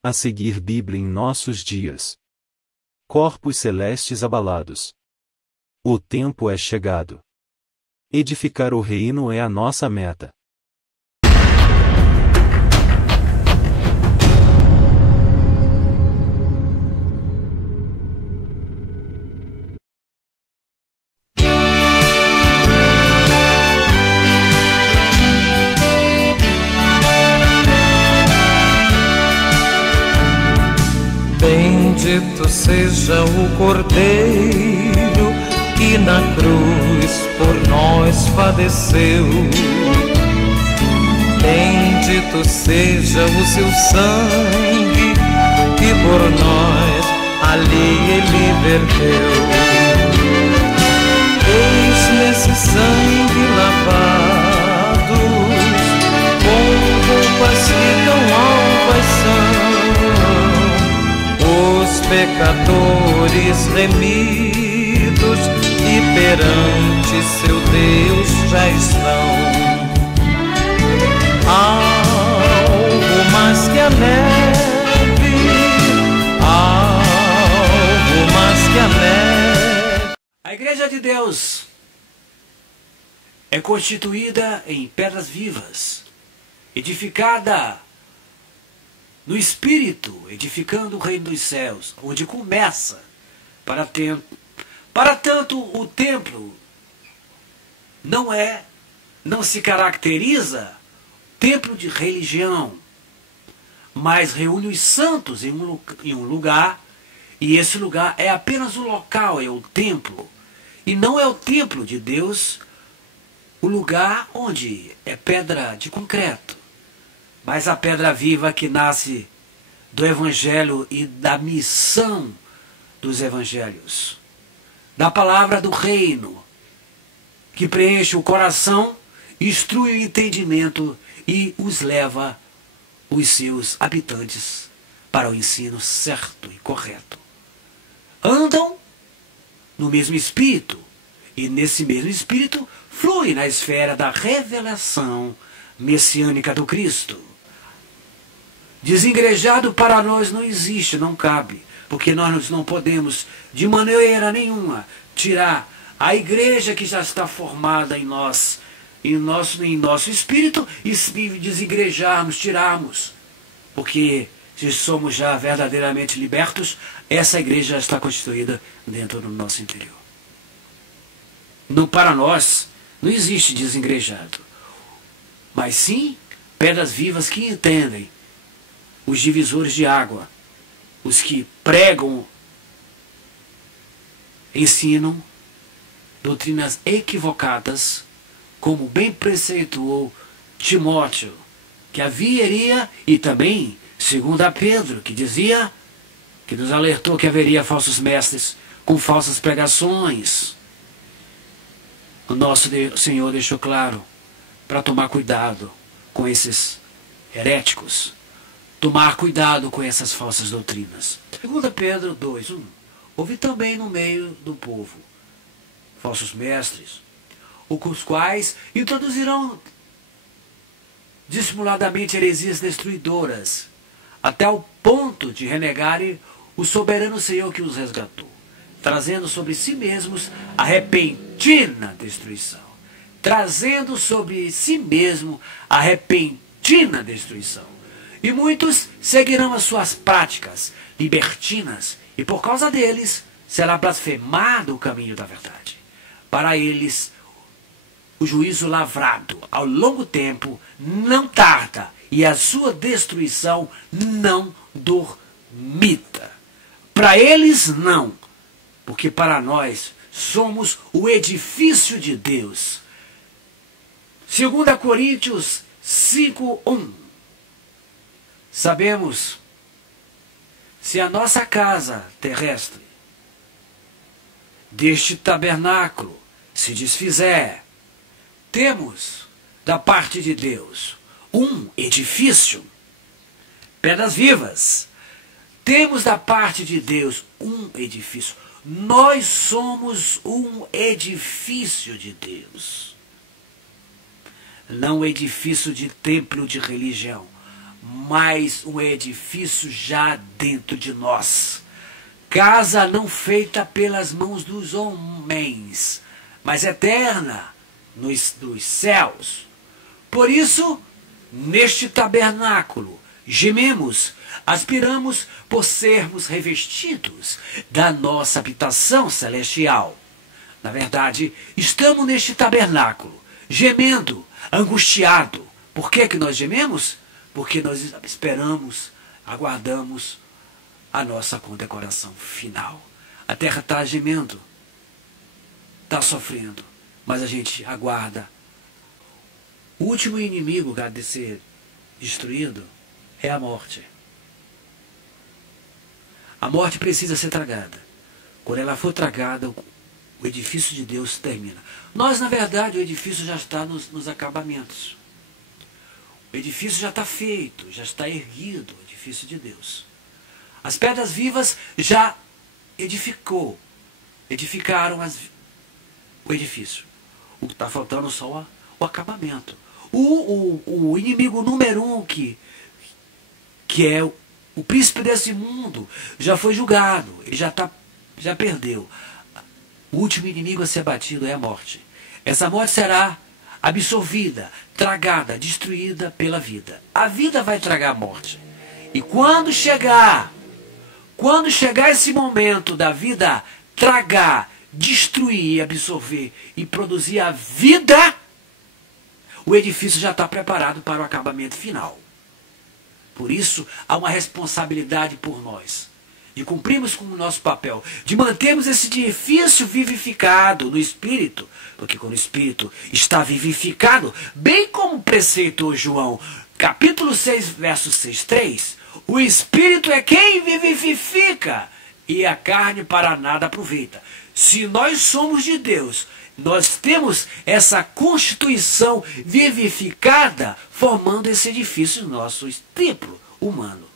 A seguir, Bíblia em nossos dias. Corpos celestes abalados. O tempo é chegado. Edificar o reino é a nossa meta. Bendito seja o Cordeiro que na cruz por nós padeceu. Bendito seja o seu sangue que por nós ali ele verteu. Eis nesse sangue lavados com roupas que tão alvas são os pecadores remidos e perante seu Deus já estão. Algo mais que a neve, algo mais que a neve. A Igreja de Deus é constituída em pedras vivas, edificada no Espírito, edificando o reino dos céus, onde começa. Para tanto, o templo não se caracteriza templo de religião, mas reúne os santos em um lugar, e esse lugar é apenas o local, é o templo, e não é o templo de Deus, o lugar onde é pedra de concreto, mas a pedra viva que nasce do Evangelho e da missão dos Evangelhos, da palavra do reino, que preenche o coração, instrui o entendimento e os leva, os seus habitantes, para o ensino certo e correto. Andam no mesmo Espírito, e nesse mesmo Espírito flui na esfera da revelação messiânica do Cristo. Desengrejado para nós não existe, não cabe, porque nós não podemos de maneira nenhuma tirar a igreja que já está formada em nós, em nosso espírito, e desigrejarmos, tirarmos, porque se somos já verdadeiramente libertos, essa igreja já está constituída dentro do nosso interior. Para nós não existe desengrejado, mas sim pedras vivas que entendem, os divisores de água, os que pregam, ensinam doutrinas equivocadas, como bem preceituou Timóteo, que haveria, e também, segundo a Pedro, que dizia, que nos alertou que haveria falsos mestres com falsas pregações. O nosso Senhor deixou claro para tomar cuidado com esses heréticos, tomar cuidado com essas falsas doutrinas. 2 Pedro 2:1. Houve também no meio do povo falsos mestres, os quais introduzirão dissimuladamente heresias destruidoras, até o ponto de renegarem o soberano Senhor que os resgatou, trazendo sobre si mesmos a repentina destruição. Trazendo sobre si mesmo a repentina destruição. E muitos seguirão as suas práticas libertinas, e por causa deles será blasfemado o caminho da verdade. Para eles, o juízo lavrado ao longo tempo não tarda, e a sua destruição não dormita. Para eles não, porque para nós somos o edifício de Deus. 2 Coríntios 5:1. Sabemos, se a nossa casa terrestre deste tabernáculo se desfizer, temos da parte de Deus um edifício, pedras vivas. Temos da parte de Deus um edifício. Nós somos um edifício de Deus. Não edifício de templo de religião, mas um edifício já dentro de nós. Casa não feita pelas mãos dos homens, mas eterna dos céus. Por isso, neste tabernáculo, gememos, aspiramos por sermos revestidos da nossa habitação celestial. Na verdade, estamos neste tabernáculo, gemendo, angustiado. Por que nós gememos? Porque nós esperamos, aguardamos a nossa condecoração final. A terra está gemendo, está sofrendo, mas a gente aguarda. O último inimigo que há de ser destruído é a morte. A morte precisa ser tragada. Quando ela for tragada, o edifício de Deus termina. Nós, na verdade, o edifício já está nos acabamentos. O edifício já está feito, já está erguido, o edifício de Deus. As pedras vivas já edificaram o edifício. O que está faltando só o acabamento. O inimigo número um, que é o príncipe desse mundo, já foi julgado, ele já perdeu. O último inimigo a ser batido é a morte. Essa morte será absorvida, tragada, destruída pela vida. A vida vai tragar a morte. E quando chegar esse momento da vida tragar, destruir, absorver e produzir a vida, o edifício já está preparado para o acabamento final. Por isso, há uma responsabilidade por nós, de cumprirmos com o nosso papel, de mantermos esse edifício vivificado no Espírito, porque quando o Espírito está vivificado, bem como preceitou João, capítulo 6, verso 6:3, o Espírito é quem vivifica, e a carne para nada aproveita. Se nós somos de Deus, nós temos essa constituição vivificada, formando esse edifício nosso templo humano.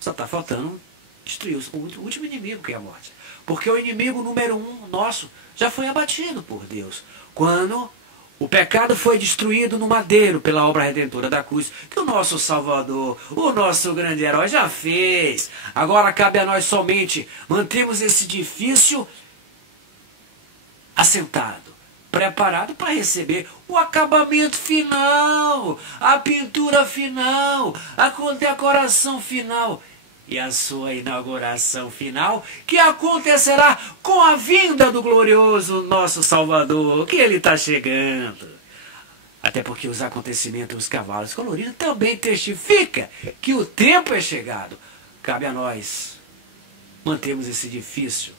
Só está faltando destruir o último inimigo, que é a morte. Porque o inimigo número um nosso já foi abatido por Deus. Quando o pecado foi destruído no madeiro pela obra redentora da cruz, que o nosso Salvador, o nosso grande herói já fez. Agora cabe a nós somente mantermos esse edifício assentado, preparado para receber o acabamento final, a pintura final, a condecoração final e a sua inauguração final, que acontecerá com a vinda do glorioso nosso Salvador, que ele está chegando. Até porque os acontecimentos dos cavalos coloridos também testificam que o tempo é chegado. Cabe a nós mantermos esse edifício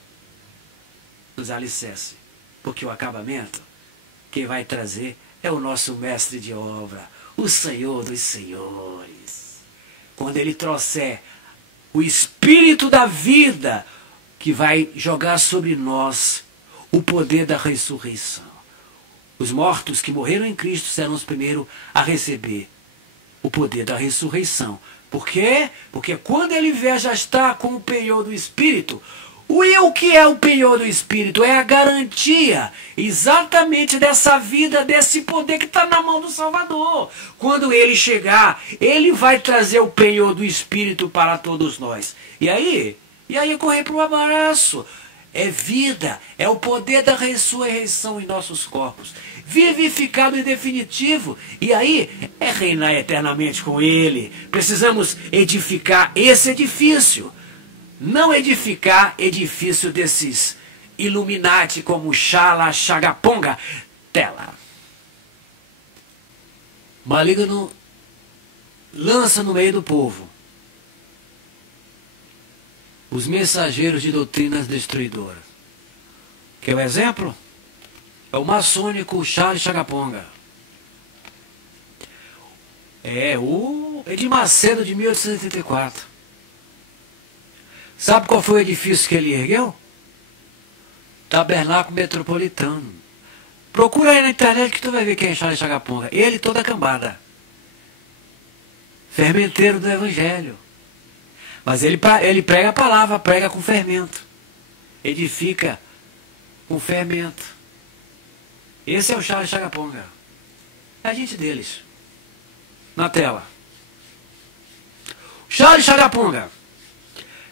nos alicerce, porque o acabamento, quem vai trazer é o nosso mestre de obra, o Senhor dos Senhores. Quando ele trouxer o Espírito da vida, que vai jogar sobre nós o poder da ressurreição. Os mortos que morreram em Cristo serão os primeiros a receber o poder da ressurreição. Por quê? Porque quando ele vier, já está com o penhor do Espírito. E o que é o penhor do Espírito? É a garantia exatamente dessa vida, desse poder que está na mão do Salvador. Quando ele chegar, ele vai trazer o penhor do Espírito para todos nós. E aí correr para o abraço. É vida, é o poder da ressurreição em nossos corpos. Vivificado em definitivo. E aí é reinar eternamente com ele. Precisamos edificar esse edifício. Não edificar edifício desses Illuminati como Xala, Xagaponga, Tela. Maligno lança no meio do povo os mensageiros de doutrinas destruidoras. Quer o exemplo? É o maçônico Xala Xagaponga. É o Edir Macedo de 1884. Sabe qual foi o edifício que ele ergueu? Tabernáculo Metropolitano. Procura aí na internet que tu vai ver quem é Xala Xagaponga. Ele toda a cambada. Fermenteiro do Evangelho. Mas ele prega a palavra, prega com fermento. Edifica com fermento. Esse é o Xala Xagaponga. É a gente deles. Na tela. Charles Chagapunga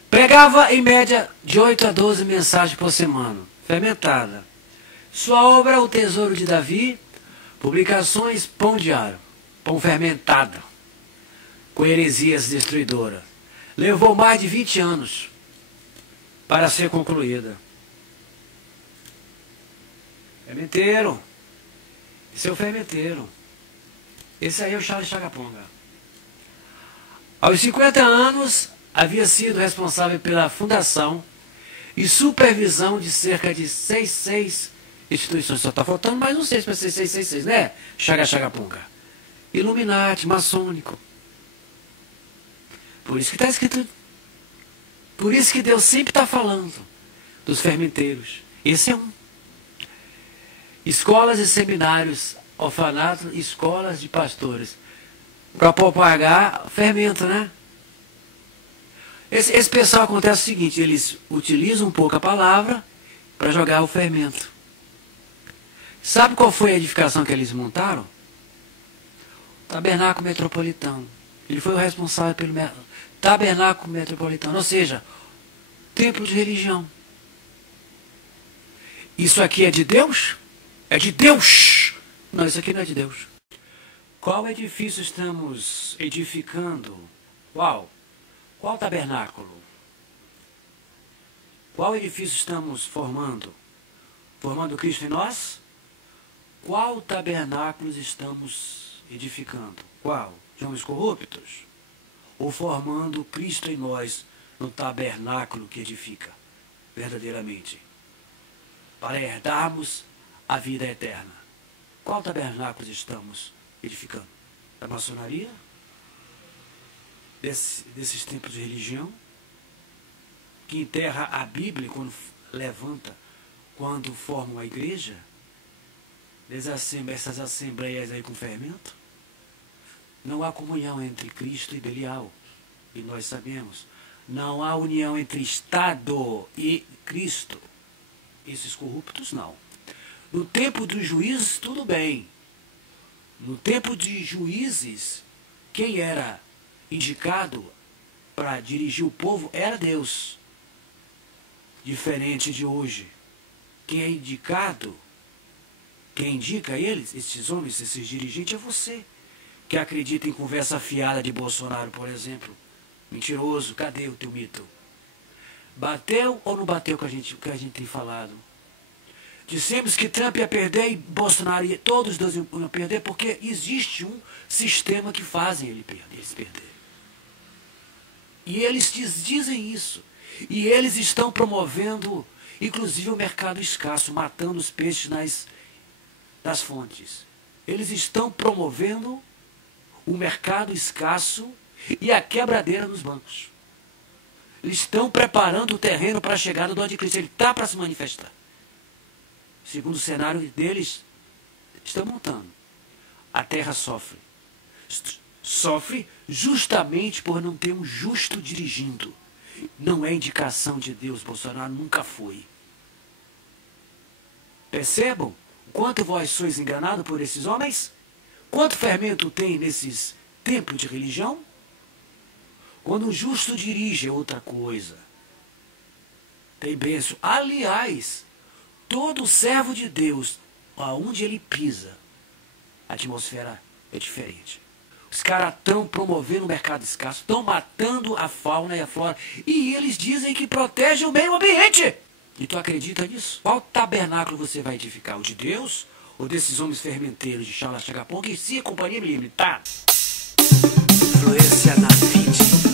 pregava em média de 8 a 12 mensagens por semana, fermentada. Sua obra, O Tesouro de Davi, publicações Pão Diário, Pão Fermentado, com heresias destruidoras. Levou mais de 20 anos para ser concluída. Fermenteiro. Esse é o fermenteiro. Esse aí é o Charles Chagapunga. Aos 50 anos, havia sido responsável pela fundação e supervisão de cerca de 6 instituições. Só está faltando mais um 6 para ser 666, né? Chagapunga. Illuminati, maçônico. Por isso que está escrito. Por isso que Deus sempre está falando dos fermenteiros. Esse é um. Escolas e seminários, orfanatos, escolas de pastores. Para propagar fermento, né? Esse pessoal acontece o seguinte, eles utilizam um pouco a palavra para jogar o fermento. Sabe qual foi a edificação que eles montaram? O Tabernáculo Metropolitano. Ele foi o responsável pelo Tabernáculo Metropolitano, ou seja, templo de religião. Isso aqui é de Deus? É de Deus! Não, isso aqui não é de Deus. Qual edifício estamos edificando? Qual? Qual tabernáculo? Qual edifício estamos formando? Formando Cristo em nós? Qual tabernáculo estamos edificando? Qual? De homens corruptos? Ou formando Cristo em nós no tabernáculo que edifica verdadeiramente? Para herdarmos a vida eterna. Qual tabernáculo estamos edificando? Da maçonaria? Desses templos de religião? Que enterra a Bíblia quando levanta, quando formam a igreja? Essas assembleias aí com fermento? Não há comunhão entre Cristo e Belial. E nós sabemos. Não há união entre Estado e Cristo. Esses corruptos não. No tempo dos juízes, tudo bem. No tempo de juízes, quem era indicado para dirigir o povo era Deus. Diferente de hoje. Quem é indicado, quem indica eles, esses homens, esses dirigentes, é você. Que acredita em conversa fiada de Bolsonaro, por exemplo. Mentiroso, cadê o teu mito? Bateu ou não bateu com que a gente tem falado? Dissemos que Trump ia perder e Bolsonaro ia, todos os dois iam perder, porque existe um sistema que fazem eles perder. E eles dizem isso. E eles estão promovendo, inclusive, o mercado escasso, matando os peixes nas fontes. Eles estão promovendo o mercado escasso e a quebradeira nos bancos. Eles estão preparando o terreno para a chegada do anticristo. Ele está para se manifestar. Segundo o cenário deles, estão montando. A terra sofre. Sofre justamente por não ter um justo dirigindo. Não é indicação de Deus, Bolsonaro nunca foi. Percebam quanto vós sois enganados por esses homens? Quanto fermento tem nesses templos de religião? Quando o justo dirige é outra coisa. Tem bênção. Aliás, todo servo de Deus, aonde ele pisa, a atmosfera é diferente. Os caras estão promovendo o mercado escasso, estão matando a fauna e a flora, e eles dizem que protegem o meio ambiente. E tu acredita nisso? Qual tabernáculo você vai edificar? O de Deus ou desses homens fermenteiros de Charles Chagapunga e se a companhia militar? Influência na vida.